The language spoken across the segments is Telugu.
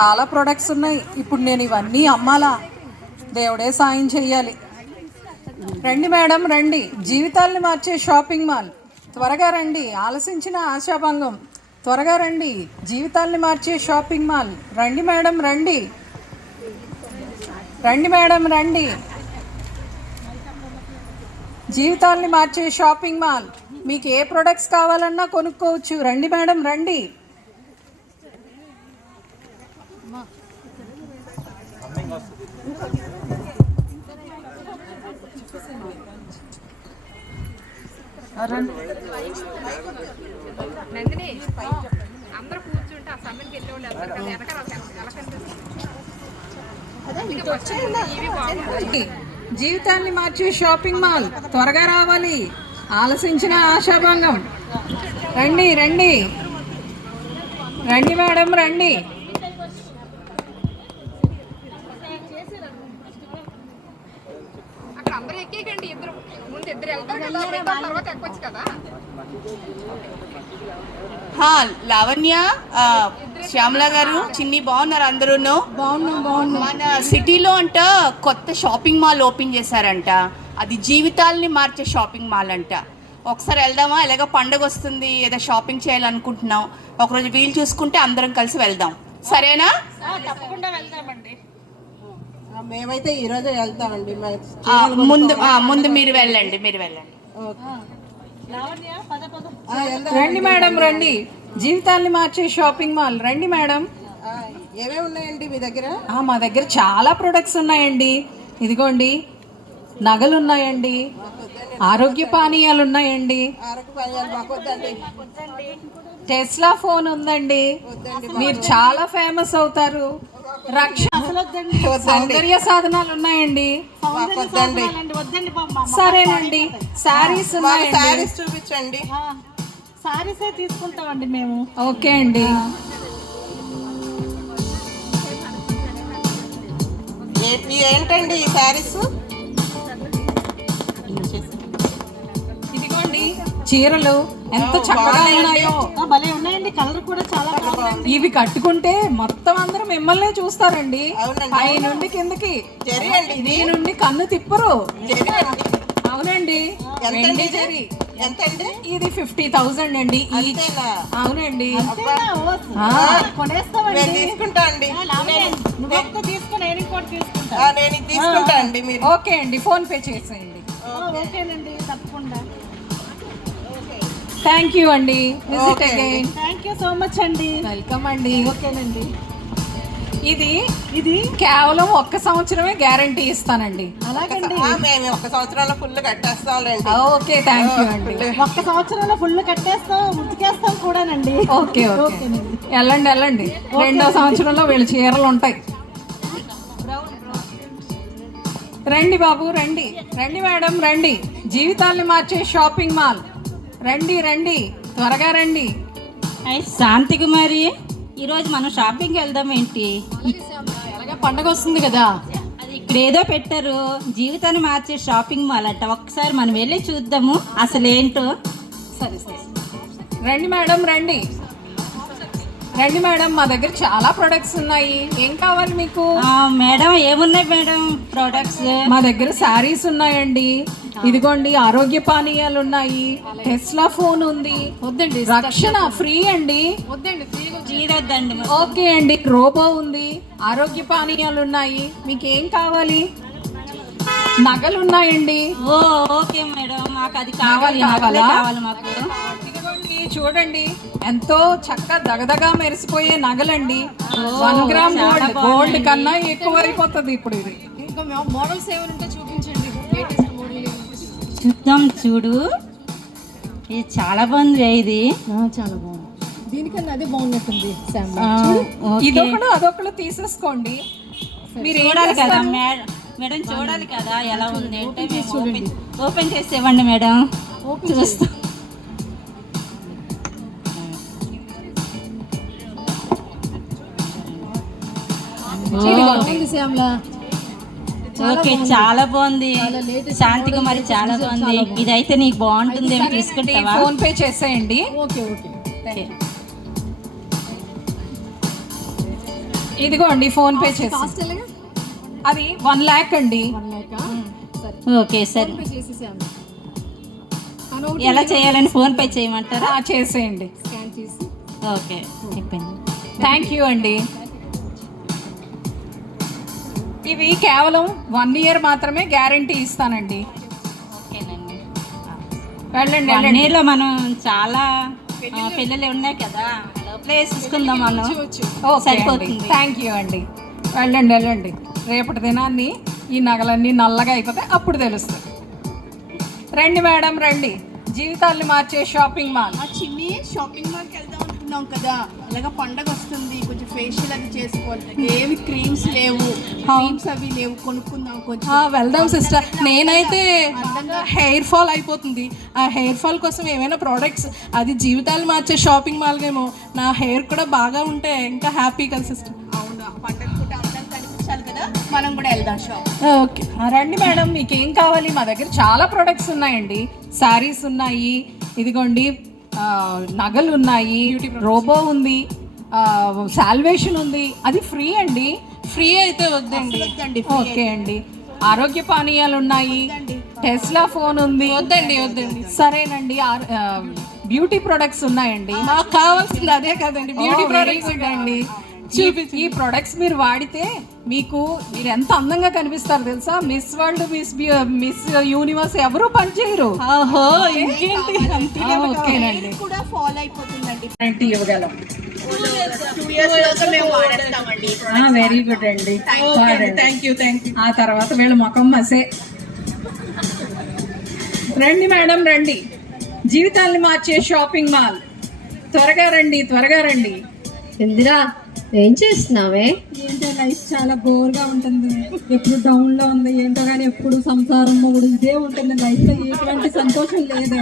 చాలా ప్రొడక్ట్స్ ఉన్నాయి. ఇప్పుడు నేను ఇవన్నీ అమ్మాలా? దేవుడే సాయం చెయ్యాలి. రండి మేడం రండి, జీవితాల్ని మార్చే షాపింగ్ మాల్. త్వరగా రండి, ఆలసించిన ఆశాభంగం. త్వరగా రండి, జీవితాల్ని మార్చే షాపింగ్ మాల్. రండి మేడం రండి, రండి మేడం రండి, జీవితాల్ని మార్చే షాపింగ్ మాల్. మీకు ఏ ప్రొడక్ట్స్ కావాలన్నా కొనుక్కోవచ్చు. రండి మేడం రండి. జీవితాన్ని మార్చే షాపింగ్ మాల్, త్వరగా రావాలి, ఆలసించిన ఆశాభంగం. రండి రండి, రండి మేడం రండి. లావణ్య, శ్యామల గారు, చిన్ని బాగున్నారు? అందరూ మన సిటీలో అంట కొత్త షాపింగ్ మాల్ ఓపెన్ చేశారంట. అది జీవితాల్ని మార్చే షాపింగ్ మాల్ అంట. ఒకసారి వెళ్దామా? ఎలాగో పండుగ వస్తుంది, ఏదో షాపింగ్ చేయాలనుకుంటున్నాం. ఒకరోజు వీలు చూసుకుంటే అందరం కలిసి వెళ్దాం, సరేనా? తప్పకుండా వెళ్దామండి. మేమైతే ఈరోజు వెళ్తామండి. ముందు మీరు వెళ్ళండి. రండి మేడం రండి, జీవితాల్ని మార్చే షాపింగ్ మాల్. రండి మేడం. ఏమేమి ఉన్నాయండి మీ దగ్గర? మా దగ్గర చాలా ప్రొడక్ట్స్ ఉన్నాయండి. ఇదిగోండి, నగలు ఉన్నాయండి, ఆరోగ్య పానీయాలు ఉన్నాయండి, టెస్లా ఫోన్ ఉందండి, మీరు చాలా ఫేమస్ అవుతారు. సౌందర్య సాధనాలు ఉన్నాయండి. సరేనండి, శారీస్ ఉన్నాయండి. చూపించండి. శారీసే తీసుకుంటామండి మేము. ఓకే అండి. ఏంటండి ఈ శారీస్? ఇదిగోండి చీరలు ఎంత చక్కగా ఉన్నాయో. భలే ఉన్నాయండి, కలర్ కూడా చాలా బాగుంది. ఇవి కట్టుకుంటే మొత్తం అందరూ మిమ్మల్ని చూస్తారండి. పై నుండి కిందకి, దీ నుండి కన్ను తిప్పరు. అవునండి. ఎంతండి? ఇది 50,000 అండి. అవునండి. తీసుకుంటా అండి. తీసుకుంటా అండి. మీరు ఓకే అండి, ఫోన్ పే చేసేయండి. ఓకేనండి, తప్పకుండా. థ్యాంక్ యూ అండి. Visit again. Thank you so much అండి. వెల్కమ్ అండి. ఓకేనండి. ఇది కేవలం 1 సంవత్సరమే గ్యారంటీ ఇస్తానండి. అలాగండి, మేము 1 సంవత్సరంలో ఫుల్ కట్టేస్తాంలేండి. ఓకే, థ్యాంక్ యూ అండి. 1 సంవత్సరంలో ఫుల్ కట్టేస్తాం, ఉతికేస్తాం కూడానండి. ఓకే వెళ్ళండి వెళ్ళండి. 2వ సంవత్సరంలో వీళ్ళ చీరలు ఉంటాయి. రండి బాబు రండి, రండి మేడం రండి, జీవితాల్ని మార్చే షాపింగ్ మాల్. రండి రండి, త్వరగా రండి. శాంతి కుమారి, ఈరోజు మనం షాపింగ్కి వెళ్దాం ఏంటి? అలాగే పండగ వస్తుంది కదా. అది ఇక్కడ ఏదో పెట్టారు, జీవితాన్ని మార్చే షాపింగ్ మాల్ అంట. ఒక్కసారి మనం వెళ్ళి చూద్దాము అసలు ఏంటో. సరే రండి మేడం రండి, రండి మేడం. మా దగ్గర చాలా ప్రొడక్ట్స్ ఉన్నాయి. ఏం కావాలి మీకు? మేడం ఏమున్నాయి మేడం ప్రొడక్ట్స్? మా దగ్గర శారీస్ ఉన్నాయండి. ఇదిగోండి, ఆరోగ్య పానీయాలు ఉన్నాయి, టెస్లా ఫోన్ ఉంది. వద్దండి, రక్షణ ఫ్రీ అండి. వద్దండి, చీరొద్దండి. ఓకే అండి, రోబో ఉంది, ఆరోగ్య పానీయాలు ఉన్నాయి. మీకు ఏం కావాలి? నగలు ఉన్నాయండి. ఓకే మేడం, మాకు అది కావాలి. కావాలి మాకు. ఇదిగోండి చూడండి, ఎంతో చక్కగా దగదగా మెరిసిపోయే నగలండి. 1 గ్రామ్ గోల్డ్ కన్నా ఎక్కువ అయిపోతుంది ఇప్పుడు ఇది. ఇంకా మోడల్స్ ఏమైనా చూపించండి. చూద్దాం. చూడు, ఇది చాలా బాగుంది. ఇది చాలా బాగుంది. దీనికన్నా అదే బాగున్నట్టుంది. అదొకటి తీసేసుకోండి. మీరు చూడాలి కదా మేడం, చూడాలి కదా ఎలా ఉంది అంటే. ఓపెన్ చేసి ఇవ్వండి మేడం, చూస్తాం. ఓకే, చాలా బాగుంది. శాంతి కుమారి, చాలా బాగుంది. ఇదైతే నీకు బాగుంటుంది. తీసుకుంటావా? ఫోన్ పే చేసేయండి. ఇదిగోండి ఫోన్ పే చేసి అది 1 lakh అండి. ఓకే సరే, ఎలా చేయాలని ఫోన్ పే చేయమంటారా? చేసేయండి. ఓకే చెప్పింది. థ్యాంక్ యూ అండి. ఇవి కేవలం 1 year మాత్రమే గ్యారంటీ ఇస్తానండి. ఓకేనండి. వెళ్ళండి 1 yearలో మనం చాలా పిల్లలు ఉన్నాయి కదా, ప్లేస్ తీసుకుందాం మనం. సరిపోతుంది. థ్యాంక్ యూ అండి. వెళ్ళండి. రేపటి దినాన్ని ఈ నగలన్నీ నల్లగా అయిపోతే అప్పుడు తెలుస్తుంది. రండి మేడం రండి, జీవితాన్ని మార్చే షాపింగ్ మాల్. ఆ చిన్ని షాపింగ్ మాల్కి వెళ్దాం అనుకున్నాం కదా, అలాగా పండగ వస్తుంది, కొంచెం ఫేషియల్ అది చేసుకోవాలి. ఏవి క్రీమ్స్ లేవు, క్రీమ్స్ అవి లేవు, కొనుక్కుందాం కొంచెం. వెళ్దాం సిస్టర్. నేనైతే హెయిర్ ఫాల్ అయిపోతుంది. ఆ హెయిర్ ఫాల్ కోసం ఏమైనా ప్రోడక్ట్స్, అది జీవితాలు మార్చే షాపింగ్ మాల్ ఏమో. నా హెయిర్ కూడా బాగా ఉంటే ఇంకా హ్యాపీ కదా సిస్టర్. అవునా, పండగ పూట అందరం కనిపించాలి కదా, మనం కూడా వెళ్దాం షాప్. ఓకే రండి మేడం, మీకు ఏం కావాలి? మా దగ్గర చాలా ప్రొడక్ట్స్ ఉన్నాయండి. శారీస్ ఉన్నాయి, ఇదిగోండి నగలు ఉన్నాయి, రోబో ఉంది, సాల్వేషన్ ఉంది, అది ఫ్రీ అండి. ఫ్రీ అయితే వద్దండి. ఓకే అండి. ఆరోగ్య పానీయాలు ఉన్నాయి, టెస్లా ఫోన్ ఉంది. వద్దండి. సరేనండి. బ్యూటీ ప్రొడక్ట్స్ ఉన్నాయండి. నాకు కావాల్సింది అదే కదండి, బ్యూటీ ప్రొడక్ట్స్ అండి. ఈ ప్రొడక్ట్స్ మీరు వాడితే మీరు ఎంత అందంగా కనిపిస్తారు తెలుసా? మిస్ వరల్డ్, మిస్ యూనివర్స్ ఎవరు పనిచేయరు. ఓహో ఇంకేంటి. ఓకేనండి. కూడా ఫాలో అయిపోతుందండి. గ్యారంటీ ఇవ్వగలం. 2 years దాకా మేము వాడేస్తామండి. వెరీ గుడ్ అండి. Thank you. ఆ తర్వాత వీళ్ళ ముఖం మసే. రండి మేడం రండి, జీవితాన్ని మార్చే షాపింగ్ మాల్. త్వరగా రండి. ఇందిరా ఏం చేస్తున్నావే? ఏంటో లైఫ్ చాలా బోర్గా ఉంటుంది, ఎప్పుడు డౌన్లో ఉంది. ఏంటో కానీ ఎప్పుడు సంసారం మొగుడు ఇదే ఉంటుంది లైఫ్లో, ఎటువంటి సంతోషం లేదే.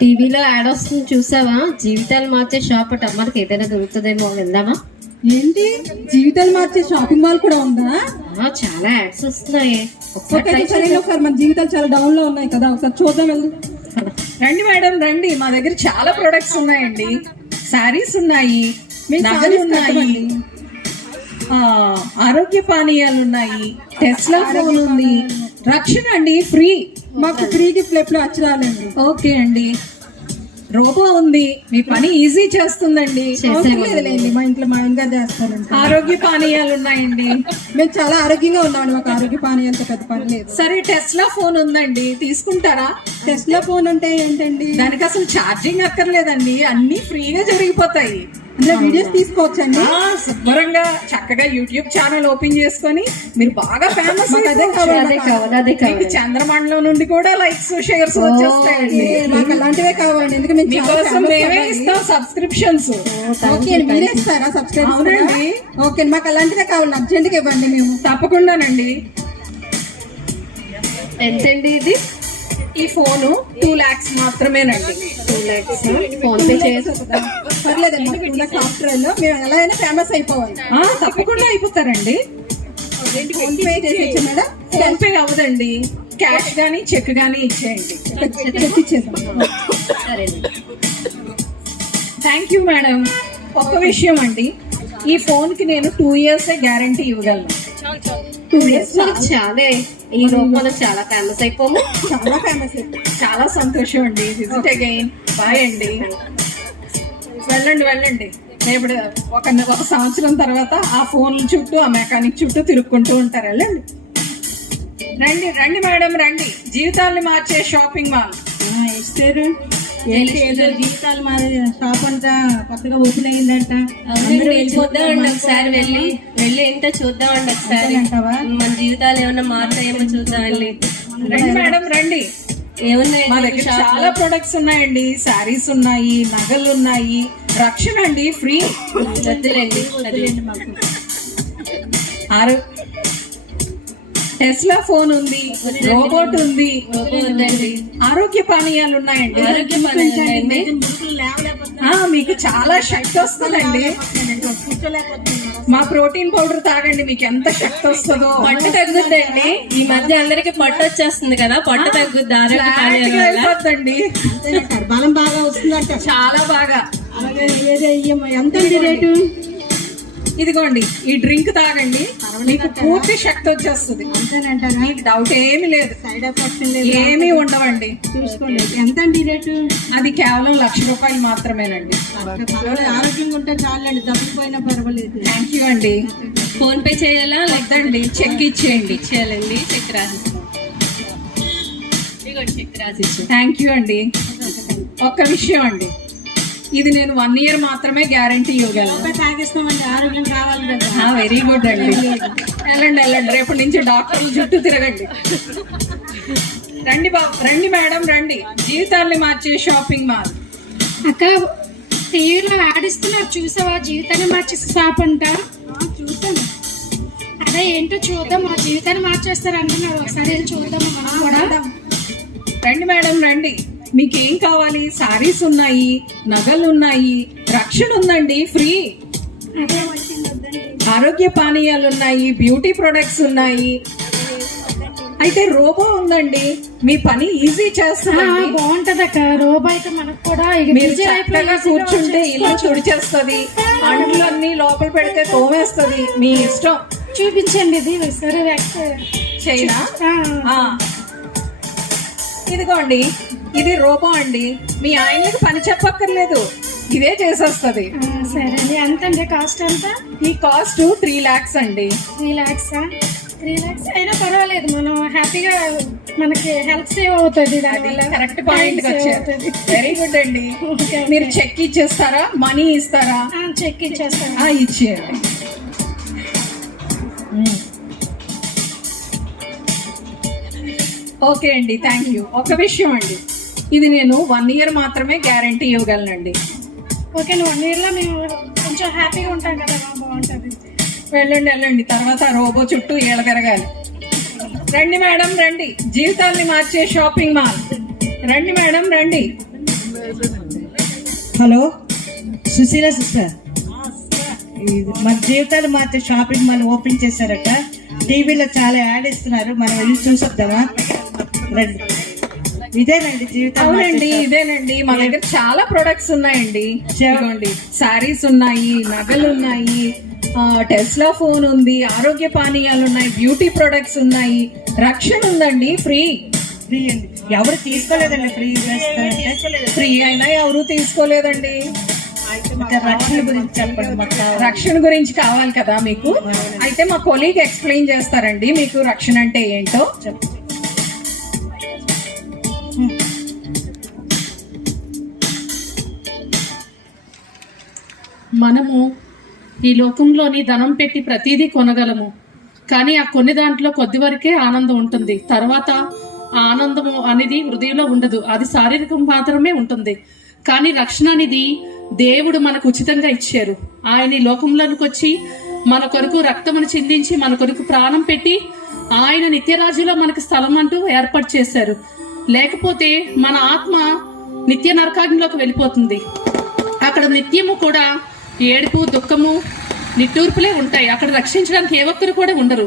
టీవీలో యాడ్ వస్తుంది చూసావా? జీవితాలు మార్చే షాప్ అట, మనకి ఏదైనా దొరుకుతుందేమో, వెళ్దామా? ఏంటి జీవితాలు మార్చే షాపింగ్ మాల్ కూడా ఉందా? చాలా యాడ్స్ వస్తున్నాయి. ఒకసారి మన జీవితాలు చాలా డౌన్లో ఉన్నాయి కదా, ఒకసారి చూద్దాం వెళ్దాం. రండి మేడం రండి, మా దగ్గర చాలా ప్రొడక్ట్స్ ఉన్నాయండి. శారీస్ ఉన్నాయి, నగలు ఉన్నాయి, ఆరోగ్య పానీయాలు ఉన్నాయి, టెస్లా ఫోన్ ఉంది, రక్షణ అండి ఫ్రీ. మాకు ఫ్రీ గిఫ్ట్ ఎప్పుడు వచ్చి రాలండి. ఓకే అండి. రోబో ఉంది, మీ పని ఈజీ చేస్తుందండి. లేదులేండి, మా ఇంట్లో మా ఆయన గారు చేస్తారండి. ఆరోగ్య పానీయాలు ఉన్నాయండి. మేము చాలా ఆరోగ్యంగా ఉన్నామండి, మాకు ఆరోగ్య పానీయాలతో పెద్ద పని లేదు. సరే టెస్లా ఫోన్ ఉందండి, తీసుకుంటారా? టెస్లా ఫోన్ అంటే ఏంటండి? దానికి అసలు ఛార్జింగ్ అక్కర్లేదండి, అన్ని ఫ్రీగా జరిగిపోతాయి. అందులో వీడియోస్ తీసుకోవచ్చండి. శుభ్రంగా చక్కగా యూట్యూబ్ ఛానల్ ఓపెన్ చేసుకొని మీరు బాగా ఫేమస్. అదే కావాలి. చంద్రమండలం నుండి కూడా లైక్స్ షేర్స్ వచ్చేస్తాయండి. మాకు అలాంటివే కావాలండి, ఎందుకంటే మేము చాలా మీకోసం famous మేమే అవ్వాలి. ఇస్తాం సబ్స్క్రిప్షన్స్. ఓకే అండి, మీరే ఇస్తారా సబ్స్క్రైబ్? అవునండి. ఓకే అండి, మాకు అలాంటివే కావాలి, అర్జెంట్గా ఇవ్వండి. మేము తప్పకుండానండి. ఎంతండి ఇది? ఈ ఫోను 2 lakhs మాత్రమేనండి. 2 lakhs ఫోన్ పే చేసి పర్లేదండి, సాఫ్ట్వేర్ లో మేము ఎలా అయినా ఫేమస్ అయిపోవాలి. తప్పకుండా అయిపోతారండి. ఫోన్ పే చేసేచ్చు మేడం? ఫోన్ పే అవ్వదండి, క్యాష్ గానీ చెక్ గానీ ఇచ్చేయండి. చెక్ ఇచ్చేసాం. సరేనండి. Thank you madam. ఒక్క విషయం అండి, ఈ ఫోన్ కి నేను 2 years గ్యారంటీ ఇవ్వగలను. 2 years మనకు చాలే. ఈ రోజు మనం చాలా ఫేమస్ అయిపోము. చాలా ఫేమస్ అయిపోయి. చాలా సంతోషం అండి. Visit again. బాయ్ అండి. వెళ్ళండి. ఇప్పుడు ఒక సంవత్సరం తర్వాత ఆ ఫోన్ల చుట్టూ, ఆ మెకానిక్ చుట్టూ తిరుక్కుంటూ ఉంటారు. రండి మేడం రండి, జీవితాన్ని మార్చే షాపింగ్ మాల్. ఇస్తారు ఏంటి, ఏదో జీవితాలు మారే షాప్ అంట కొత్తగా ఓపెన్ అయిందంట. అందరూ వెళ్ళిపోద్దామండి, ఒకసారి వెళ్ళి ఏంటో చూద్దామండి ఒకసారి. అంటావా? మన జీవితాలు ఏమన్నా మారుతాయేమో చూద్దాం. రండి మేడం రండి, ఏమున్నాయి మా దగ్గర చాలా ప్రొడక్ట్స్ ఉన్నాయండి. శారీస్ ఉన్నాయి, నగలు ఉన్నాయి, రక్షణ అండి ఫ్రీ. వద్దులేండి మాకు. టెస్లా ఫోన్ ఉంది, రోబోట్ ఉంది, వద్దండి. ఆరోగ్య పానీయాలు ఉన్నాయండి. ఆరోగ్య పానీయాలు మీకు చాలా శక్తి వస్తుందండి. మా ప్రోటీన్ పౌడర్ తాగండి, మీకు ఎంత శక్తి వస్తుందో. పట్టు తగ్గుద్దండి. ఈ మధ్య అందరికి పట్టు వచ్చేస్తుంది కదా, పట్టు తగ్గుద్ది ఆరోగ్య పానీయాల వల్ల. అయిపోద్దండి, బలం బాగా వస్తుందంట. చాలా బాగా. అలాగే ఎంత రేటు? ఇదిగోండి ఈ డ్రింక్ తాగండి, మీకు పూర్తి శక్తి వచ్చేస్తుంది. అంతేనంటారా? మీకు డౌట్ ఏమీ లేదు, సైడ్ ఎఫెక్ట్స్ ఏమీ ఉండవండి. చూసుకోండి. ఎంత అండి రేటు? అది కేవలం ₹1,00,000 మాత్రమేనండి. ఆరోగ్యంగా ఉంటే చాలండి, డబ్బుపోయినా పర్వాలేదు. థ్యాంక్ యూ అండి. ఫోన్ పే చేయాలా వద్దండి, చెక్ ఇచ్చేయండి. ఇచ్చేయాలండి? చెక్ రాసి చెక్ రాసి థ్యాంక్ యూ అండి. ఒక్క విషయం అండి, ఇది నేను 1 year మాత్రమే గ్యారంటీ ఇవ్వగలను. తాగిస్తామండి, ఆరోగ్యం కావాలి కదా. వెరీ గుడ్ అండి. వెళ్ళండి వెళ్ళండి, రేపటి నుంచి డాక్టర్లు చుట్టూ తిరగండి. రండి బాబు, రండి మేడం, రండి. జీవితాన్ని మార్చే షాపింగ్ మాల్. అక్క టీవీలో ఆడిస్తున్నారు చూసావా, జీవితాన్ని మార్చే షాప్ అంట. చూస్తాను. అదే ఏంటో చూద్దాం, మా జీవితాన్ని మార్చేస్తారు అంటున్నారు. ఒకసారి వెళ్ళి చూద్దాం మనం కూడా. రండి మేడం, రండి. మీకు ఏం కావాలి? సారీస్ ఉన్నాయి, నగలు ఉన్నాయి, రక్షణ ఉందండి ఫ్రీ, ఆరోగ్య పానీయాలు ఉన్నాయి, బ్యూటీ ప్రొడక్ట్స్ ఉన్నాయి. అయితే రోబో ఉందండి, మీ పని ఈజీ చేస్తుంది. బాగుంటది అక్క రోబో అయితే. మనకు కూడా మీరు చక్కగా కూర్చుంటే ఇల్లు తుడిచేస్తుంది, అంట్లన్నీ లోపల పెడితే తోమేస్తుంది. మీ ఇష్టం. చూపించండి ఇది. సరే చైనా ఇదిగోండి, ఇది రోబో అండి. మీ ఆయనకి పని చెప్పక్కర్లేదు, ఇదే చేసేస్తుంది. సరే అండి. ఎంత అండి కాస్ట్ ఎంత? ఈ కాస్ట్ 3 lakhs అండి. 3 lakhs. 3 lakhs అయినా పర్వాలేదు, మనం హ్యాపీగా మనకి హెల్త్ సేవ్ అవుతుంది దానివల్ల. కరెక్ట్ పాయింట్ వచ్చారు. వెరీ గుడ్ అండి. మీరు చెక్ ఇచ్చేస్తారా, మనీ ఇస్తారా? చెక్ ఇచ్చేస్తాను. ఇచ్చేయండి. ఓకే అండి, థ్యాంక్ యూ. ఒక విషయం అండి, ఇది నేను 1 year మాత్రమే గ్యారంటీ ఇవ్వగలనండి. ఓకే, 1 yearలో మేము కొంచెం హ్యాపీగా ఉంటాం కదా, బాగుంటుంది. వెళ్ళండి వెళ్ళండి, తర్వాత రోబో చుట్టూ ఏళ్ళ తిరగాలి. రండి మేడం, రండి. జీవితాన్ని మార్చే షాపింగ్ మాల్. రండి మేడం, రండి. హలో సుశీల సిస్టర్, మన జీవితాలు మార్చే షాపింగ్ మాల్ ఓపెన్ చేశారట. టీవీలో చాలా యాడ్ ఇస్తున్నారు, మనం వెళ్ళి చూసొద్దామా? రండి. ఇదేనండి జీవితం. అవునండి, ఇదేనండి. మా దగ్గర చాలా ప్రొడక్ట్స్ ఉన్నాయండి. చూడండి, సారీస్ ఉన్నాయి, నగలు ఉన్నాయి, టెస్లా ఫోన్ ఉంది, ఆరోగ్య పానీయాలు ఉన్నాయి, బ్యూటీ ప్రొడక్ట్స్ ఉన్నాయి, రక్షణ ఉందండి ఫ్రీ. ఫ్రీ అండి, ఎవరు తీసుకోలేదండి. ఫ్రీ అయినా ఎవరు తీసుకోలేదండి. రక్షణ గురించి చెప్పండి మాకు. రక్షణ గురించి కావాలి కదా మీకు? అయితే మా కొలీగ్ ఎక్స్ప్లెయిన్ చేస్తారండి మీకు రక్షణ అంటే ఏంటో. మనము ఈ లోకంలోని ధనం పెట్టి ప్రతిదీ కొనగలము, కానీ ఆ కొన్ని దాంట్లో కొద్ది వరకే ఆనందం ఉంటుంది. తర్వాత ఆ ఆనందము అనేది హృదయంలో ఉండదు, అది శారీరకం మాత్రమే ఉంటుంది. కానీ రక్షణ అనేది దేవుడు మనకు ఉచితంగా ఇచ్చారు. ఆయన ఈ లోకంలోనికి వచ్చి మన కొరకు రక్తమును చిందించి మన కొరకు ప్రాణం పెట్టి ఆయన నిత్యరాజులో మనకు స్థలం అంటూ ఏర్పాటు చేశారు. లేకపోతే మన ఆత్మ నిత్య నరకాగ్నిలోకి వెళ్ళిపోతుంది. అక్కడ నిత్యము కూడా ఏడుపు, దుఃఖము, నిట్టూర్పులే ఉంటాయి. అక్కడ రక్షించడానికి ఏ ఒక్కరు కూడా ఉండరు.